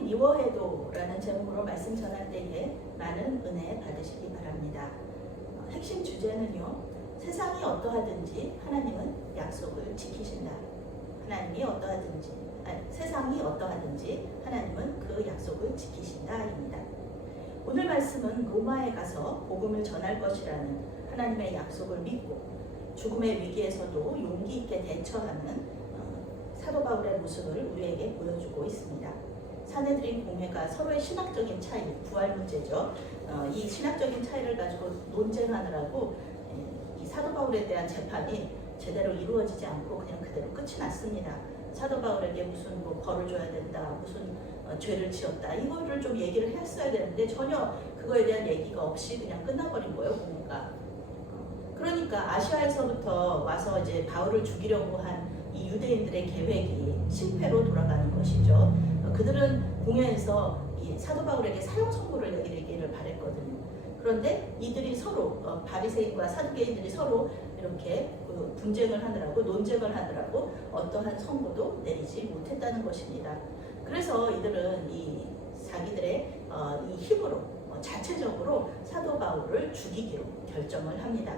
하나님 미워해도라는 제목으로 말씀 전할 때에 많은 은혜 받으시기 바랍니다. 핵심 주제는요, 세상이 어떠하든지 하나님은 약속을 지키신다. 하나님이 어떠하든지, 세상이 어떠하든지 하나님은 그 약속을 지키신다입니다. 오늘 말씀은 로마에 가서 복음을 전할 것이라는 하나님의 약속을 믿고 죽음의 위기에서도 용기 있게 대처하는 사도 바울의 모습을 우리에게 보여주고 있습니다. 사내들인 공회가 서로의 신학적인 차이, 부활 문제죠. 이 신학적인 차이를 가지고 논쟁하느라고 이 사도 바울에 대한 재판이 제대로 이루어지지 않고 그냥 그대로 끝이 났습니다. 사도 바울에게 무슨 뭐 벌을 줘야 된다, 무슨 죄를 지었다, 이거를 좀 얘기를 했어야 되는데 전혀 그거에 대한 얘기가 없이 그냥 끝나버린 거예요, 공회가. 그러니까 아시아에서부터 와서 이제 바울을 죽이려고 한 이 유대인들의 계획이 실패로 돌아가는 것이죠. 그들은 공회에서 이 사도 바울에게 사형 선고를 내리기를 바랬거든요. 그런데 이들이 서로 바리새인과 사두개인들이 서로 이렇게 분쟁을 하느라고 논쟁을 하느라고 어떠한 선고도 내리지 못했다는 것입니다. 그래서 이들은 이 자기들의 이 힘으로 자체적으로 사도 바울을 죽이기로 결정을 합니다.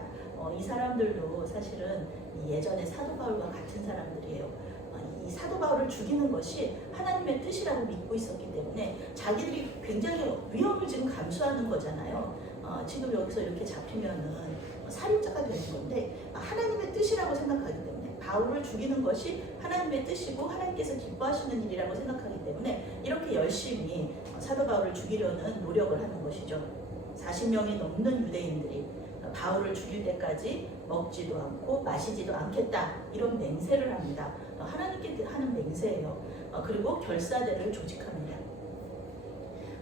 이 사람들도 사실은 예전에 사도 바울과 같은 사람들이에요. 이 사도 바울을 죽이는 것이 하나님의 뜻이라고 믿고 있었기 때문에 자기들이 굉장히 위험을 지금 감수하는 거잖아요. 지금 여기서 이렇게 잡히면은 살인자가 되는 건데 하나님의 뜻이라고 생각하기 때문에 바울을 죽이는 것이 하나님의 뜻이고 하나님께서 기뻐하시는 일이라고 생각하기 때문에 이렇게 열심히 사도 바울을 죽이려는 노력을 하는 것이죠. 40명이 넘는 유대인들이 바울을 죽일 때까지 먹지도 않고 마시지도 않겠다, 이런 맹세를 합니다. 하나님께 하는 맹세예요. 그리고 결사대를 조직합니다.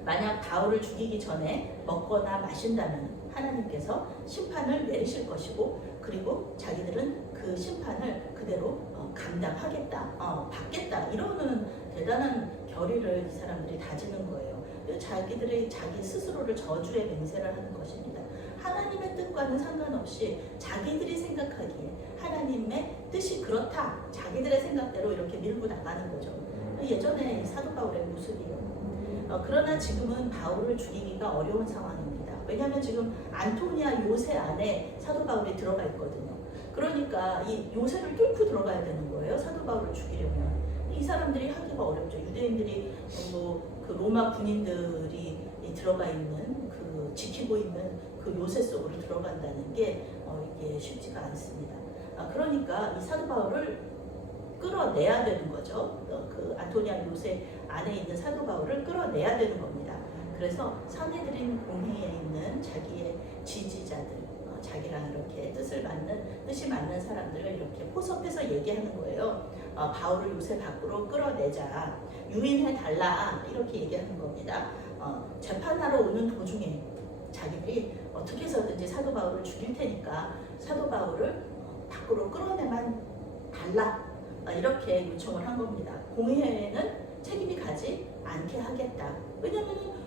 만약 바울을 죽이기 전에 먹거나 마신다면 하나님께서 심판을 내리실 것이고, 그리고 자기들은 그 심판을 그대로 감당하겠다, 받겠다, 이러는 대단한 결의를 이 사람들이 다지는 거예요. 자기들의 자기 스스로를 저주의 맹세를 하는 것입니다. 하나님의 뜻과는 상관없이 자기들이 생각하기에 하나님의 뜻이 그렇다, 자기들의 생각대로 이렇게 밀고 나가는 거죠. 예전에 사도 바울의 모습이요. 그러나 지금은 바울을 죽이기가 어려운 상황입니다. 왜냐하면 지금 안토니아 요새 안에 사도 바울이 들어가 있거든요. 그러니까 이 요새를 뚫고 들어가야 되는 거예요, 사도 바울을 죽이려면. 이 사람들이 하기가 어렵죠. 유대인들이 그 로마 군인들이 들어가 있는 지키고 있는 그 요새 속으로 들어간다는 게 이게 쉽지가 않습니다. 그러니까 이 사도 바울을 끌어내야 되는 거죠. 그 안토니아 요새 안에 있는 사도 바울을 끌어내야 되는 겁니다. 그래서 사내들인 공회에 있는 자기의 지지자들, 자기랑 이렇게 뜻이 맞는 사람들을 이렇게 포섭해서 얘기하는 거예요. 바울을 요새 밖으로 끌어내자, 유인해 달라, 이렇게 얘기하는 겁니다. 재판하러 오는 도중에 자기들이 어떻게 해서든지 사도 바울을 죽일 테니까 사도 바울을 밖으로 끌어내만 달라, 이렇게 요청을 한 겁니다. 공회에는 책임이 가지 않게 하겠다. 왜냐하면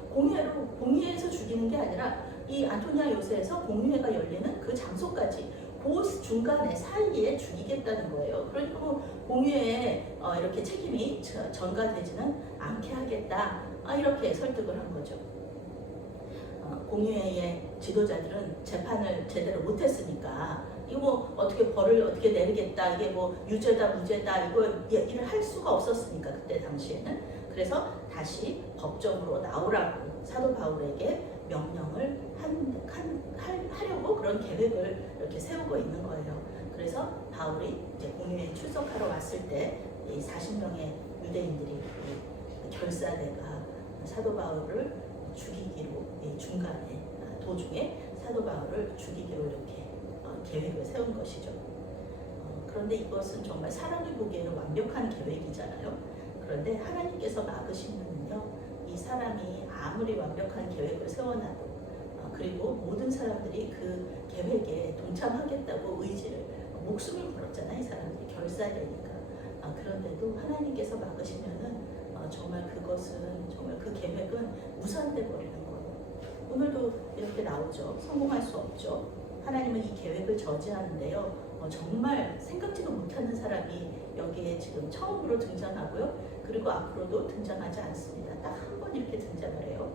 공회에서 죽이는 게 아니라 이 안토니아 요새에서 공회가 열리는 그 장소까지 그 중간에 사이에 죽이겠다는 거예요. 그러니까 공회에 이렇게 책임이 전가되지는 않게 하겠다, 이렇게 설득을 한 거죠. 공회의 지도자들은 재판을 제대로 못했으니까 이거 뭐 어떻게 벌을 어떻게 내리겠다, 이게 뭐 유죄다 무죄다, 이거 얘기를 할 수가 없었으니까 그때 당시에는. 그래서 다시 법정으로 나오라고 사도 바울에게 명령을 하려고 그런 계획을 이렇게 세우고 있는 거예요. 그래서 바울이 이제 공회에 출석하러 왔을 때 이 40명의 유대인들이 결사대가 사도 바울을 죽이기로, 중간에 도중에 사도 바울을 죽이기로 이렇게 계획을 세운 것이죠. 그런데 이것은 정말 사람이 보기에는 완벽한 계획이잖아요. 그런데 하나님께서 막으시면요, 이 사람이 아무리 완벽한 계획을 세워놔도 그리고 모든 사람들이 그 계획에 동참하겠다고 목숨을 걸었잖아요. 이 사람들이 결사되니까. 그런데도 하나님께서 막으시면은 정말 그것은, 정말 그 계획은 무산돼 버리는 거예요. 오늘도 이렇게 나오죠. 성공할 수 없죠. 하나님은 이 계획을 저지하는데요. 정말 생각지도 못하는 사람이 여기에 지금 처음으로 등장하고요. 그리고 앞으로도 등장하지 않습니다. 딱 한 번 이렇게 등장을 해요.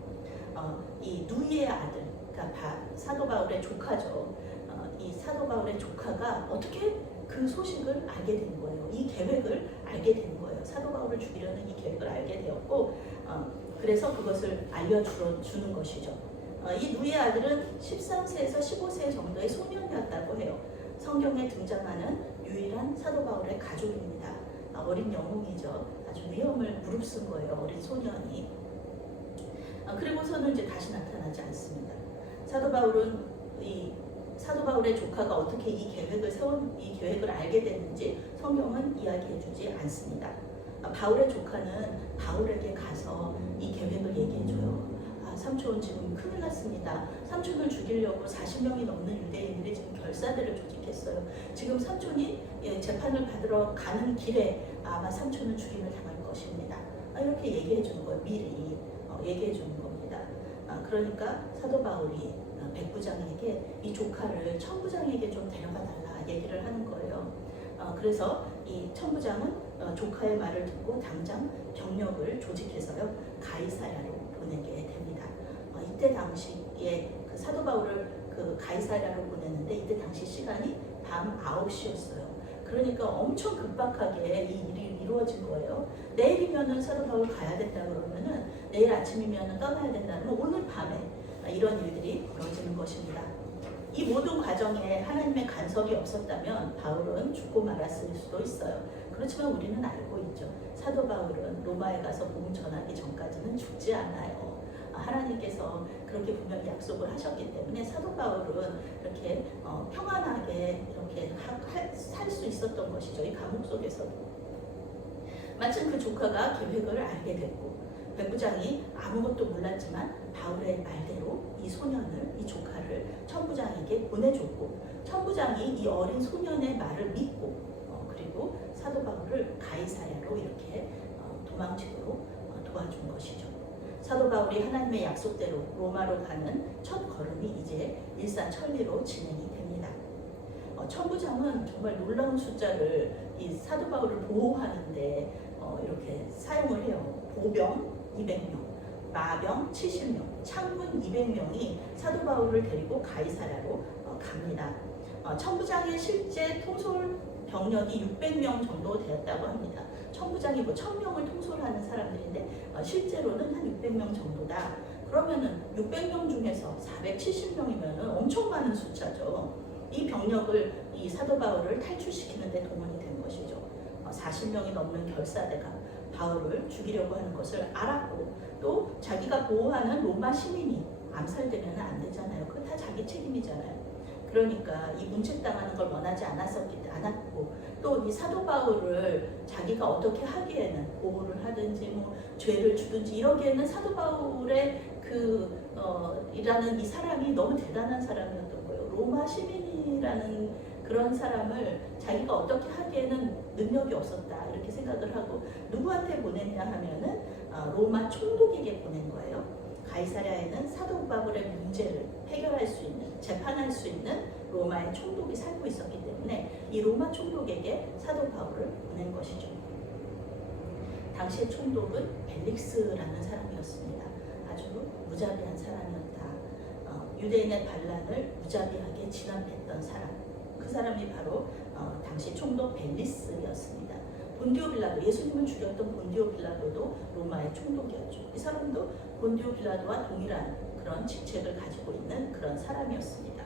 이 누이의 아들, 그러니까 사도 바울의 조카죠. 이 사도 바울의 조카가 어떻게 그 소식을 알게 된 거예요. 이 계획을 알게 된 거예요. 사도 바울을 죽이려는 이 계획을 알게 되었고, 그래서 그것을 알려주는 것이죠. 이 누이의 아들은 13세에서 15세 정도의 소년이었다고 해요. 성경에 등장하는 유일한 사도 바울의 가족입니다. 어린 영웅이죠. 아주 위험을 무릅쓴 거예요. 어린 소년이. 그리고서는 이제 다시 나타나지 않습니다. 사도 바울의 조카가 어떻게 이 계획을 알게 됐는지 성경은 이야기해주지 않습니다. 바울의 조카는 바울에게 가서 이 계획을 얘기해줘요. 삼촌 지금 큰일 났습니다. 삼촌을 죽이려고 40명이 넘는 유대인들이 지금 결사대를 조직했어요. 지금 삼촌이 재판을 받으러 가는 길에 아마 삼촌은 죽임을 당할 것입니다. 이렇게 얘기해 주는 거예요. 미리 얘기해 주는 겁니다. 그러니까 사도 바울이 백부장에게 이 조카를 천부장에게 좀 데려가 달라 얘기를 하는 거예요. 그래서 이 천부장은 조카의 말을 듣고 당장 병력을 조직해서요 가이사랴로 보내게 됩니다. 이때 당시에 그 사도 바울을 그 가이사랴로 보냈는데 이때 당시 시간이 밤 9시였어요. 그러니까 엄청 급박하게 이 일이 이루어진 거예요. 내일이면은 사도 바울 가야 된다 그러면은 내일 아침이면은 떠나야 된다는 오늘 밤에 이런 일들이 벌어지는 것입니다. 이 모든 과정에 하나님의 간섭이 없었다면 바울은 죽고 말았을 수도 있어요. 그렇지만 우리는 알고 있죠. 사도 바울은 로마에 가서 복음 전하기 전까지는 죽지 않아요. 하나님께서 그렇게 분명히 약속을 하셨기 때문에 사도 바울은 이렇게 평안하게 이렇게 살 수 있었던 것이죠. 이 감옥 속에서도. 마침 그 조카가 계획을 알게 됐고 백부장이 아무것도 몰랐지만 바울의 말대로 이 소년을, 이 조카를 천부장에게 보내줬고 천부장이 이 어린 소년의 말을 믿고 그리고 사도 바울을 가이사랴로 이렇게 도망치도록 도와준 것이죠. 사도 바울이 하나님의 약속대로 로마로 가는 첫 걸음이 이제 일사천리로 진행이 됩니다. 천부장은 정말 놀라운 숫자를 이 사도 바울을 보호하는데 이렇게 사용을 해요. 보병 200명, 마병 70명, 창문 200명이 사도 바울을 데리고 가이사랴로 갑니다. 천부장의 실제 통솔 병력이 600명 정도 되었다고 합니다. 천부장이 1000명을 통솔하는 사람들인데 실제로는 한 600명 정도다. 그러면은 600명 중에서 470명이면은 엄청 많은 숫자죠. 이 병력을 이 사도 바울을 탈출시키는 데 동원이 된 것이죠. 40명이 넘는 결사대가 바울을 죽이려고 하는 것을 알았고 또 자기가 보호하는 로마 시민이 암살되면 안 되잖아요. 그건 다 자기 책임이잖아요. 그러니까 이 문책당하는 걸 원하지 않았고 또 이 사도 바울을 자기가 어떻게 하기에는 보호를 하든지 뭐 죄를 주든지 이러기에는 사도 바울의 이라는 이 사람이 너무 대단한 사람이었던 거예요. 로마 시민이라는 그런 사람을 자기가 어떻게 하기에는 능력이 없었다 이렇게 생각을 하고 누구한테 보냈냐 하면은 로마 총독에게 보낸 거예요. 가이사랴에는 사도 바울의 문제를 해결할 수 있는, 재판할 수 있는 로마의 총독이 살고 있었기 때문에 이 로마 총독에게 사도 바울을 보낸 것이죠. 당시의 총독은 벨릭스라는 사람이었습니다. 아주 무자비한 사람이었다. 유대인의 반란을 무자비하게 진압했던 사람. 그 사람이 바로 당시 총독 벨리스였습니다. 본디오 빌라도, 예수님을 죽였던 본디오 빌라도도 로마의 총독이었죠. 이 사람도 본디오 빌라도와 동일한 그런 직책을 가지고 있는 그런 사람이었습니다.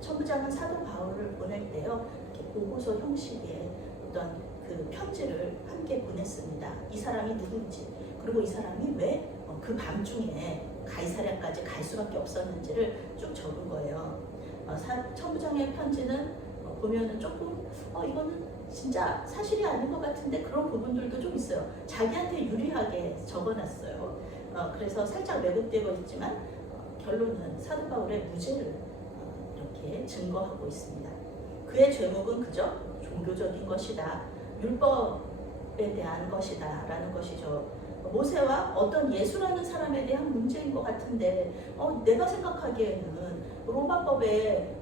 천부장은 사도 바울을 보낼 때요, 이렇게 보고서 형식의 어떤 그 편지를 함께 보냈습니다. 이 사람이 누군지, 그리고 이 사람이 왜 그 밤중에 가이사랴까지 갈 수밖에 없었는지를 쭉 적은 거예요. 천부장의 편지는 보면은 조금 이거는 진짜 사실이 아닌 것 같은데 그런 부분들도 좀 있어요. 자기한테 유리하게 적어놨어요. 그래서 살짝 왜곡되고 있지만 결론은 사도 바울의 무죄를 이렇게 증거하고 있습니다. 그의 죄목은 그저 종교적인 것이다, 율법에 대한 것이다 라는 것이죠. 모세와 어떤 예수라는 사람에 대한 문제인 것 같은데 내가 생각하기에는 로마법에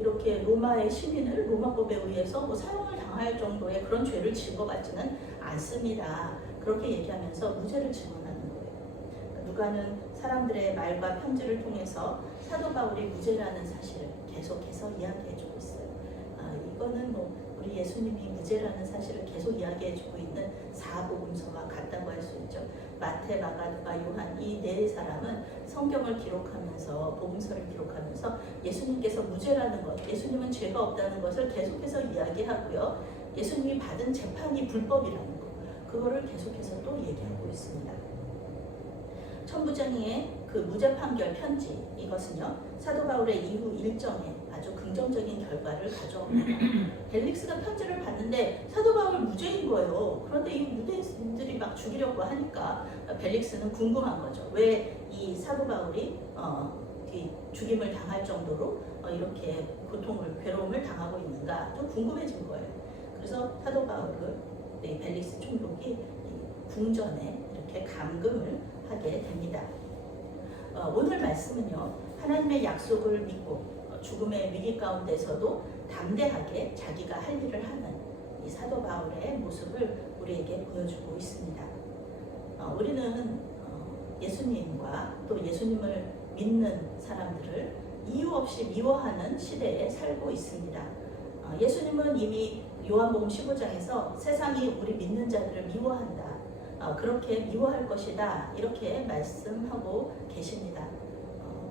이렇게 로마의 시민을 로마법에 의해서 사형을 당할 정도의 그런 죄를 지은 것 같지는 않습니다. 그렇게 얘기하면서 무죄를 증언하는 거예요. 누가는 사람들의 말과 편지를 통해서 사도 바울이 무죄라는 사실을 계속해서 이야기해주고 있어요. 이거는 우리 예수님이 무죄라는 사실을 계속 이야기해주고 있는 사복음서와 같다고 할 수 있죠. 마태, 마가, 누가, 요한 이 네 사람은 성경을 기록하면서 복음서를 기록하면서 예수님께서 무죄라는 것, 예수님은 죄가 없다는 것을 계속해서 이야기하고요. 예수님이 받은 재판이 불법이라는 것, 그거를 계속해서 또 얘기하고 있습니다. 천부장의 그 무죄 판결 편지, 이것은요 사도 바울의 이후 일정에 아주 긍정적인 결과를 가져옵니다. 벨릭스가 편지를 봤는데 사도 바울 무죄인 거예요. 그런데 이 유대인들이 막 죽이려고 하니까 벨릭스는 궁금한 거죠. 왜 이 사도 바울이 죽임을 당할 정도로 이렇게 고통을, 괴로움을 당하고 있는가 좀 궁금해진 거예요. 그래서 사도 바울을 벨릭스 총독이 궁전에 이렇게 감금을 하게 됩니다. 오늘 말씀은요, 하나님의 약속을 믿고 죽음의 위기 가운데서도 담대하게 자기가 할 일을 하는 이 사도 바울의 모습을 우리에게 보여주고 있습니다. 우리는 예수님과 또 예수님을 믿는 사람들을 이유 없이 미워하는 시대에 살고 있습니다. 예수님은 이미 요한복음 15장에서 세상이 우리 믿는 자들을 미워한다, 그렇게 미워할 것이다, 이렇게 말씀하고 계십니다.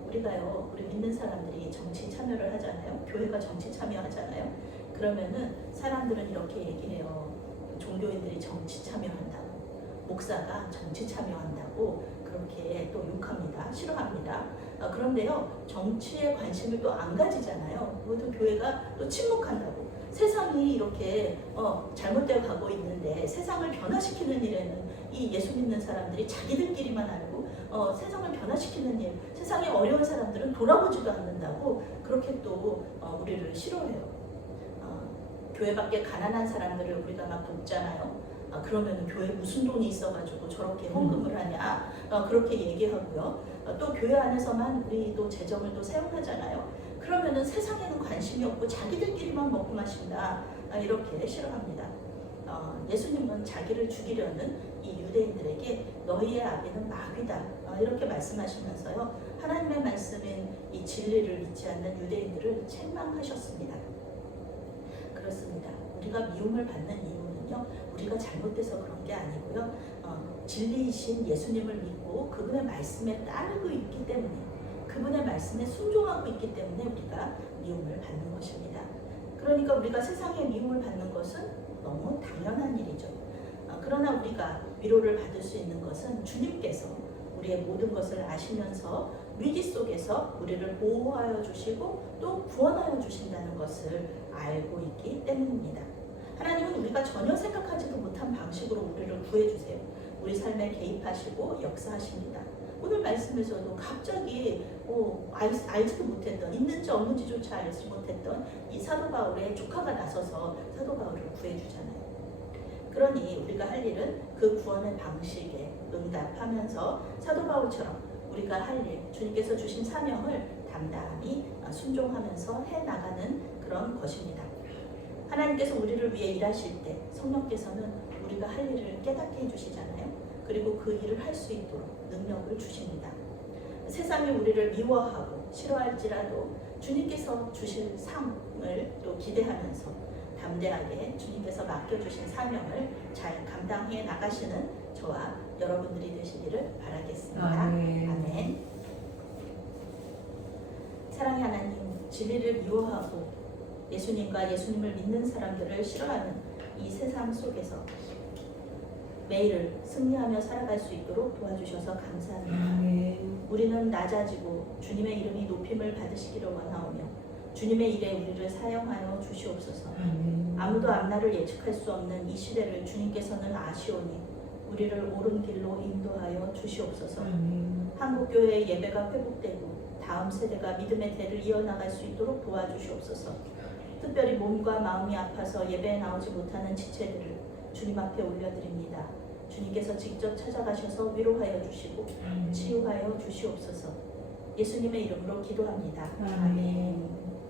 우리가요, 우리 믿는 사람들이 정치 참여를 하잖아요. 교회가 정치 참여하잖아요. 그러면은 사람들은 이렇게 얘기해요. 종교인들이 정치 참여한다고, 목사가 정치 참여한다고 그렇게 또 욕합니다. 싫어합니다. 그런데요, 정치에 관심을 또 안 가지잖아요. 그것도 교회가 또 침묵한다고. 세상이 이렇게 잘못되어 가고 있는데 세상을 변화시키는 일에는 이 예수 믿는 사람들이 자기들끼리만 알고 세상을 변화시키는 일, 세상에 어려운 사람들은 돌아보지도 않는다고 그렇게 또 우리를 싫어해요. 교회 밖에 가난한 사람들을 우리가 막 돕잖아요. 그러면 교회에 무슨 돈이 있어가지고 저렇게 헌금을 하냐, 그렇게 얘기하고요. 또 교회 안에서만 우리 또 재정을 또 사용하잖아요. 그러면은 세상에는 관심이 없고 자기들끼리만 먹고 마신다, 이렇게 싫어합니다. 예수님은 자기를 죽이려는 이 유대인들에게 너희의 아비는 마귀다, 이렇게 말씀하시면서요, 하나님의 말씀인 이 진리를 믿지 않는 유대인들을 책망하셨습니다. 그렇습니다. 우리가 미움을 받는 이유는요, 우리가 잘못돼서 그런 게 아니고요, 진리이신 예수님을 믿고 그분의 말씀에 따르고 있기 때문에, 그분의 말씀에 순종하고 있기 때문에 우리가 미움을 받는 것입니다. 그러니까 우리가 세상에 미움을 받는 것은 너무 당연한 일이죠. 그러나 우리가 위로를 받을 수 있는 것은 주님께서 우리의 모든 것을 아시면서 위기 속에서 우리를 보호하여 주시고 또 구원하여 주신다는 것을 알고 있기 때문입니다. 하나님은 우리가 전혀 생각하지도 못한 방식으로 우리를 구해주세요. 우리 삶에 개입하시고 역사하십니다. 오늘 말씀에서도 갑자기 알지도 못했던, 있는지 없는지조차 알지 못했던 이 사도 바울의 조카가 나서서 사도 바울을 구해주잖아요. 그러니 우리가 할 일은 그 구원의 방식에 응답하면서 사도 바울처럼 우리가 할 일, 주님께서 주신 사명을 담담히 순종하면서 해나가는 그런 것입니다. 하나님께서 우리를 위해 일하실 때 성령께서는 우리가 할 일을 깨닫게 해주시잖아요. 그리고 그 일을 할 수 있도록 능력을 주십니다. 세상이 우리를 미워하고 싫어할지라도 주님께서 주실 상을 또 기대하면서 담대하게 주님께서 맡겨주신 사명을 잘 감당해 나가시는 저와 여러분들이 되시기를 바라겠습니다. 아멘. 사랑의 하나님, 진리를 미워하고 예수님과 예수님을 믿는 사람들을 싫어하는 이 세상 속에서 매일을 승리하며 살아갈 수 있도록 도와주셔서 감사합니다. 우리는 낮아지고 주님의 이름이 높임을 받으시기를 원하오며 주님의 일에 우리를 사용하여 주시옵소서. 아무도 앞날을 예측할 수 없는 이 시대를 주님께서는 아시오니 우리를 옳은 길로 인도하여 주시옵소서. 한국교회의 예배가 회복되고 다음 세대가 믿음의 대를 이어나갈 수 있도록 도와주시옵소서. 특별히 몸과 마음이 아파서 예배에 나오지 못하는 지체들을 주님 앞에 올려드립니다. 주님께서 직접 찾아가셔서 위로하여 주시고 치유하여 주시옵소서. 예수님의 이름으로 기도합니다. 아멘.